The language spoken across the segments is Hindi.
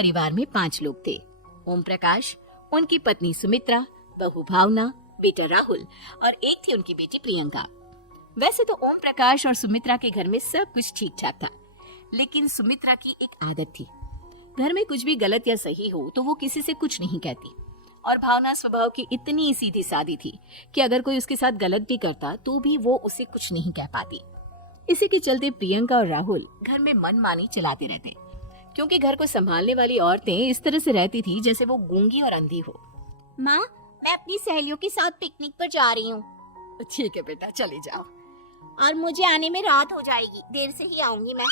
परिवार में 5 लोग थे। ओम प्रकाश, उनकी पत्नी सुमित्रा, बहू भावना, बेटा राहुल और एक थी उनकी बेटी प्रियंका। वैसे तो ओम प्रकाश और सुमित्रा के घर में सब कुछ ठीक ठाक था, लेकिन सुमित्रा की एक आदत थी। घर में कुछ भी गलत या सही हो तो वो किसी से कुछ नहीं कहती। और भावना स्वभाव की इतनी सीधी सादी थी कि अगर कोई उसके साथ गलत भी करता तो भी वो उसे कुछ नहीं कह पाती। इसी के चलते प्रियंका और राहुल घर में मनमानी चलाते रहते, क्योंकि घर को संभालने वाली औरतें इस तरह से रहती थी जैसे वो गूंगी और अंधी हो। माँ, मैं अपनी सहेलियों के साथ पिकनिक पर जा रही हूँ। ठीक है बेटा, चली जाओ। और मुझे आने में रात हो जाएगी, देर से ही आऊंगी मैं।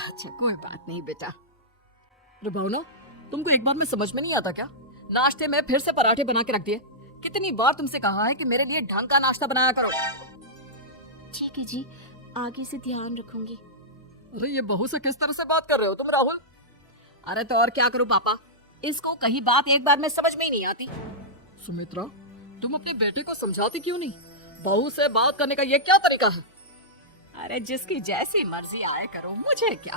अच्छा, कोई बात नहीं बेटा। अरे भावना, तुमको एक बार में समझ में नहीं आता क्या? नाश्ते में फिर से पराठे बना के रख दिए। कितनी बार तुमसे कहा है कि मेरे लिए ढंग का नाश्ता बनाया करो। ठीक है जी, आगे से ध्यान रखूंगी। अरे ये बहू से किस तरह से बात कर रहे हो तुम राहुल? अरे तो और क्या करूं पापा, इसको कहीं बात एक बार में समझ में ही नहीं आती। सुमित्रा, तुम अपनी बेटी को समझाती क्यों नहीं? बहू से बात करने का ये क्या तरीका है? अरे जिसकी जैसी मर्जी आए करो, मुझे क्या।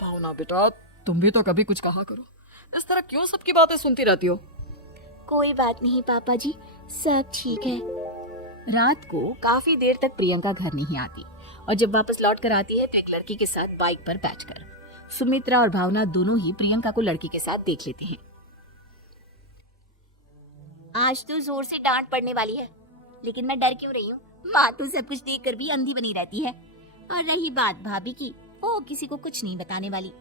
भावना बेटा, तुम भी तो कभी कुछ कहा करो। इस तरह क्यों सबकी बातें सुनती रहती हो? कोई बात नहीं पापा जी, सब ठीक है। रात को काफी देर तक प्रियंका घर नहीं आती और जब वापस लौट कर आती है तो एक लड़की के साथ बाइक पर बैठकर। सुमित्रा और भावना दोनों ही प्रियंका को लड़की के साथ देख लेते हैं। आज तो जोर से डांट पड़ने वाली है, लेकिन मैं डर क्यों रही हूँ? माँ तो सब कुछ देख कर भी अंधी बनी रहती है। और रही बात भाभी की, वो किसी को कुछ नहीं बताने वाली।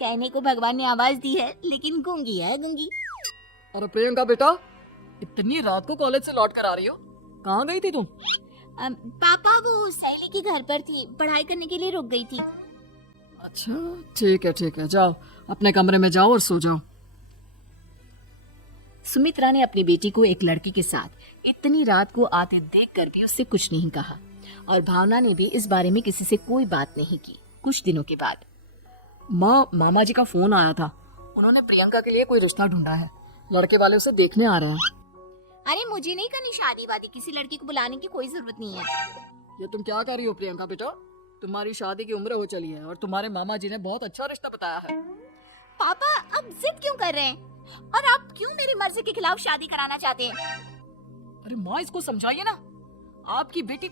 कहने को भगवान ने आवाज दी है, लेकिन गूंगी है गूंगी। अरे प्रियंका बेटा, इतनी रात को कॉलेज से लौट कर आ रही हो? कहाँ गई थी तुम? पापा, वो सहेली के घर पर थी, पढ़ाई करने के लिए रुक गई थी। अच्छा ठीक है, जाओ अपने कमरे में जाओ और सो जाओ। सुमित्रा ने अपनी बेटी को एक लड़की के साथ इतनी रात को आते देखकर भी उससे कुछ नहीं कहा और भावना ने भी इस बारे में किसी से कोई बात नहीं की। कुछ दिनों के बाद मामा जी का फोन आया था। उन्होंने प्रियंका के लिए कोई रिश्ता ढूंढा है। लड़के वाले उसे देखने आ रहे हैं। अरे मुझे नहीं करनी शादी वादी, किसी लड़की को बुलाने की कोई जरूरत नहीं है। ये तुम क्या कर रही हो प्रियंका बेटा? तुम्हारी शादी की उम्र हो चली है और तुम्हारे मामा जी ने बहुत अच्छा रिश्ता बताया है। पापा, अब जिद क्यों कर रहे हैं? और आप क्यों मेरी मर्जी के खिलाफ शादी कराना चाहते हैं? अरे माँ, इसको समझाइए ना। आपकी बेटी,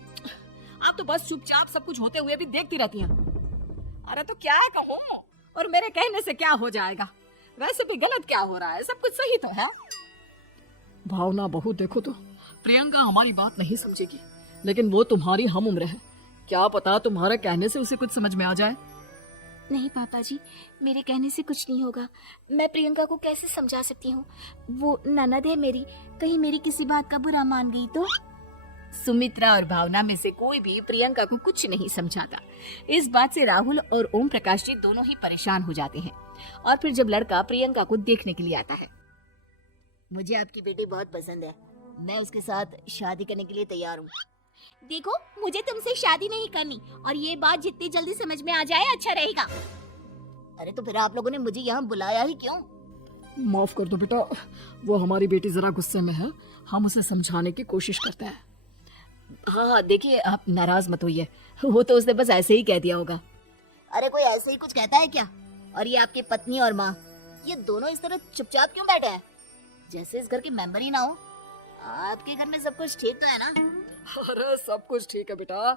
आप तो बस चुपचाप सब कुछ होते हुए भी देखती रहती हैं। अरे तो क्या कहूँ, और मेरे कहने से क्या हो जाएगा? वैसे भी गलत क्या हो रहा है, सब कुछ सही तो है। भावना बहू, देखो तो प्रियंका हमारी बात नहीं समझेगी, लेकिन वो तुम्हारी हम उम्र है। क्या पता तुम्हारे कहने से उसे कुछ समझ में आ जाए। नहीं पापा जी, मेरे कहने से कुछ नहीं होगा। मैं प्रियंका को कैसे समझा सकती हूँ? वो ननद है मेरी, कहीं मेरी किसी बात का बुरा मान गई तो? सुमित्रा और भावना में से कोई भी प्रियंका को कुछ नहीं समझाता। इस बात से राहुल और ओम प्रकाश जी दोनों ही परेशान हो जाते हैं। और फिर जब लड़का प्रियंका को देखने के लिए आता है, मुझे आपकी बेटी बहुत पसंद है, मैं उसके साथ शादी करने के लिए तैयार हूँ। देखो, मुझे तुमसे शादी नहीं करनी, और ये बात जितनी जल्दी समझ में आ जाए अच्छा रहेगा। अरे तो फिर आप लोगों ने मुझे यहाँ बुलाया ही क्यों? माफ कर दो बेटा, वो हमारी बेटी जरा गुस्से में है, हम उसे समझाने की कोशिश करते हैं। हाँ, देखिए आप नाराज मत होइए, वो तो उसने बस ऐसे ही कह दिया होगा। अरे कोई ऐसे ही कुछ कहता है क्या? और ये आपकी पत्नी और माँ, ये दोनों इस तरह चुपचाप क्यों बैठे हैं, जैसे इस घर के मेंबर ही ना हो? आपके घर में सब कुछ ठीक तो है ना? अरे सब कुछ ठीक है बेटा।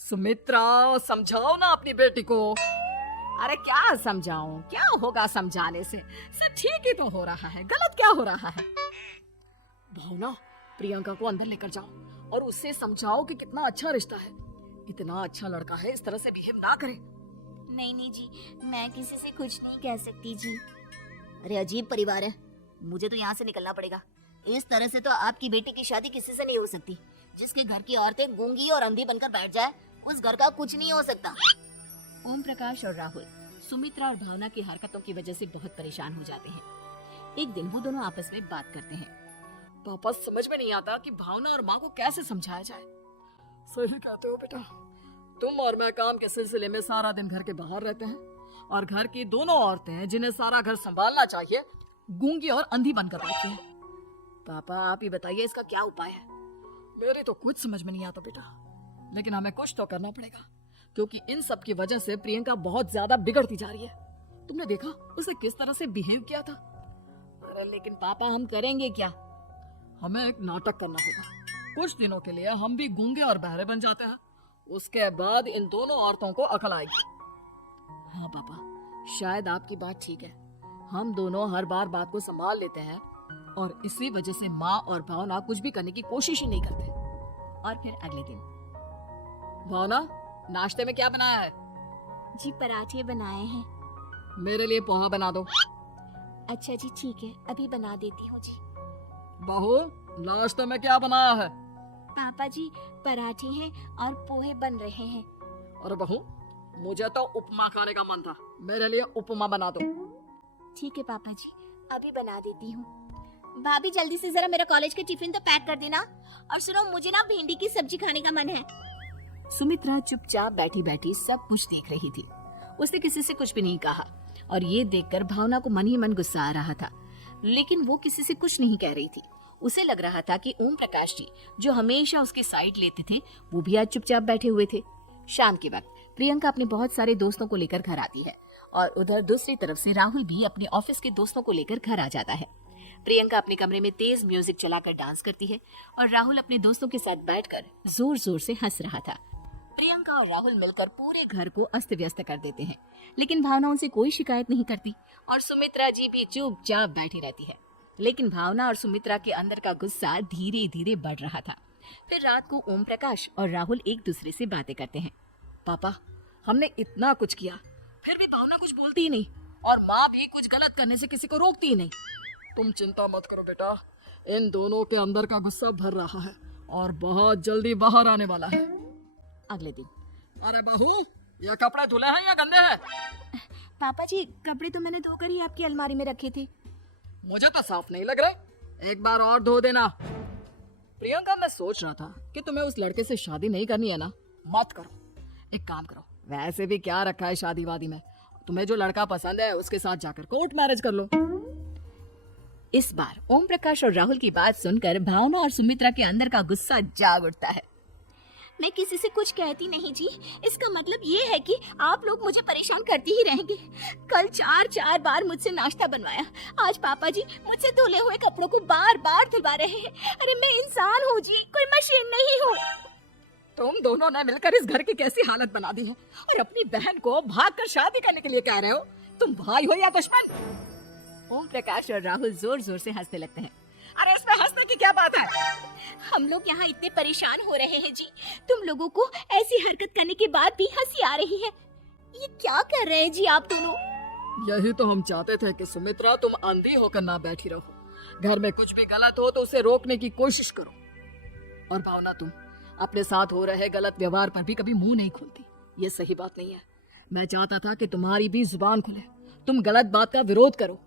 सुमित्रा, समझाओ ना अपनी बेटी को। अरे क्या समझाऊं, क्या होगा समझाने से? सब ठीक ही तो हो रहा है, गलत क्या हो रहा है? भावना, प्रियंका को अंदर लेकर जाओ और उससे समझाओ कि कितना अच्छा रिश्ता है। इतना अच्छा लड़का है, इस तरह से बिहेव ना करे। नहीं जी, मैं किसी से कुछ नहीं कह सकती जी। अरे अजीब परिवार है, मुझे तो यहाँ से निकलना पड़ेगा। इस तरह से तो आपकी बेटी की शादी किसी से नहीं हो सकती। जिसके घर की औरतें गूंगी और अंधी बनकर बैठ जाए, उस घर का कुछ नहीं हो सकता। ओम प्रकाश और राहुल सुमित्रा और भावना की हरकतों की वजह से बहुत परेशान हो जाते हैं। एक दिन वो दोनों आपस में बात करते हैं। पापा, समझ में नहीं आता कि भावना और माँ को कैसे समझाया जाए। सही कहते हो बेटा, तुम और मैं काम के सिलसिले में सारा दिन घर के बाहर रहते हैं और घर की दोनों औरतें जिन्हें सारा घर संभालना चाहिए गूंगी और अंधी बनकर बैठी हैं। पापा आप ही बताइए इसका क्या उपाय है? मेरे तो कुछ समझ में नहीं आता बेटा, लेकिन हमें कुछ तो करना पड़ेगा, क्योंकि इन सब की वजह से प्रियंका बहुत ज्यादा बिगड़ती जा रही है। तुमने देखा उसे किस तरह से बिहेव किया था। अरे लेकिन पापा हम करेंगे क्या? हमें एक नाटक करना होगा। कुछ दिनों के लिए हम भी गूंगे और बहरे बन जाते हैं, उसके बाद इन दोनों औरतों को अकल आएगी। हाँ पापा, शायद आपकी बात ठीक है। हम दोनों हर बार बात को संभाल लेते हैं और इसी वजह से माँ और भावना कुछ भी करने की कोशिश ही नहीं करते। और फिर अगले दिन, भावना नाश्ते में क्या बनाया है? जी पराठे बनाए हैं। मेरे लिए पोहा बना दो। अच्छा जी ठीक है, अभी बना देती हूँ जी। बहू नाश्ते में क्या बनाया है? पापा जी पराठे हैं और पोहे बन रहे हैं। अरे बहू, मुझे तो उपमा खाने का मन था, मेरे लिए उपमा बना दो। ठीक है पापा जी, अभी बना देती हूँ। भाभी जल्दी से जरा मेरा कॉलेज के टिफिन तो पैक कर देना। और सुनो, मुझे ना भिंडी की सब्जी खाने का मन है। सुमित्रा चुपचाप बैठी बैठी सब कुछ देख रही थी। उसने किसी से कुछ भी नहीं कहा और ये देखकर भावना को मन ही मन गुस्सा आ रहा था, लेकिन वो किसी से कुछ नहीं कह रही थी। उसे लग रहा था कि ओम प्रकाश जी जो हमेशा उसकी साइड लेते थे वो भी आज चुपचाप बैठे हुए थे। शाम के वक्त प्रियंका अपने बहुत सारे दोस्तों को लेकर घर आती है और उधर दूसरी तरफ से राहुल भी अपने ऑफिस के दोस्तों को लेकर घर आ जाता है। प्रियंका अपने कमरे में तेज म्यूजिक चलाकर डांस करती है और राहुल अपने दोस्तों के साथ बैठकर जोर जोर से हंस रहा था। प्रियंका और राहुल मिलकर पूरे घर को अस्त व्यस्त कर देते हैं, लेकिन भावना उनसे कोई शिकायत नहीं करती और सुमित्रा जी भी चुपचाप बैठी रहती है। लेकिन भावना और सुमित्रा के अंदर का गुस्सा धीरे धीरे बढ़ रहा था। फिर रात को ओम प्रकाश और राहुल एक दूसरे से बातें करते हैं। पापा, हमने इतना कुछ किया फिर भी भावना कुछ बोलती ही नहीं और माँ भी कुछ गलत करने से किसी को रोकती ही नहीं। तुम चिंता मत करो बेटा, इन दोनों के अंदर का गुस्सा भर रहा है और बहुत जल्दी बाहर आने वाला है। अगले दिन, अरे बहू, ये कपड़े धुले हैं या गंदे हैं? पापा जी कपड़े तो मैंने धोकर ही आपकी अलमारी में रखे थे। मुझे तो साफ नहीं लग रहे, एक बार और धो देना। प्रियंका, मैं सोच रहा था कि तुम्हें उस लड़के से शादी नहीं करनी है ना, मत करो। एक काम करो, वैसे भी क्या रखा है शादी वादी में, तुम्हें जो लड़का पसंद है उसके साथ जाकर कोर्ट मैरिज कर लो। इस बार ओम प्रकाश और राहुल की बात सुनकर भावना और सुमित्रा के अंदर का गुस्सा जाग उठता है। मैं किसी से कुछ कहती नहीं जी, इसका मतलब ये है कि आप लोग मुझे परेशान करते ही रहेंगे। कल 4 बार मुझसे नाश्ता बनवाया, आज पापा जी मुझसे धुले हुए कपड़ों को बार बार धुलवा रहे हैं। अरे मैं इंसान हूँ जी, कोई मशीन नहीं हूँ। तुम दोनों ने मिलकर इस घर की कैसी हालत बना दी है और अपनी बहन को भागकर शादी करने के लिए कह रहे हो। तुम भाई हो या दुश्मन? ओम प्रकाश और राहुल जोर जोर से हंसने लगते हैं। अरे इसमें हंसने की क्या बात है? हम लोग यहाँ इतने परेशान हो रहे हैं जी, तुम लोगों को ऐसी हरकत करने के बाद भी हंसी आ रही है। ये क्या कर रहे हैं जी आप दोनों? यही तो हम चाहते थे कि सुमित्रा तुम अंधी होकर ना बैठी रहो। घर में कुछ भी गलत हो तो उसे रोकने की कोशिश करो। और भावना, तुम अपने साथ हो रहे गलत व्यवहार पर भी कभी मुंह नहीं खोलती, ये सही बात नहीं है। मैं चाहता था कि तुम्हारी भी जुबान खुले, तुम गलत बात का विरोध करो।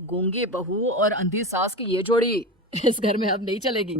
गूंगी बहू और अंधी सास की ये जोड़ी इस घर में अब नहीं चलेगी।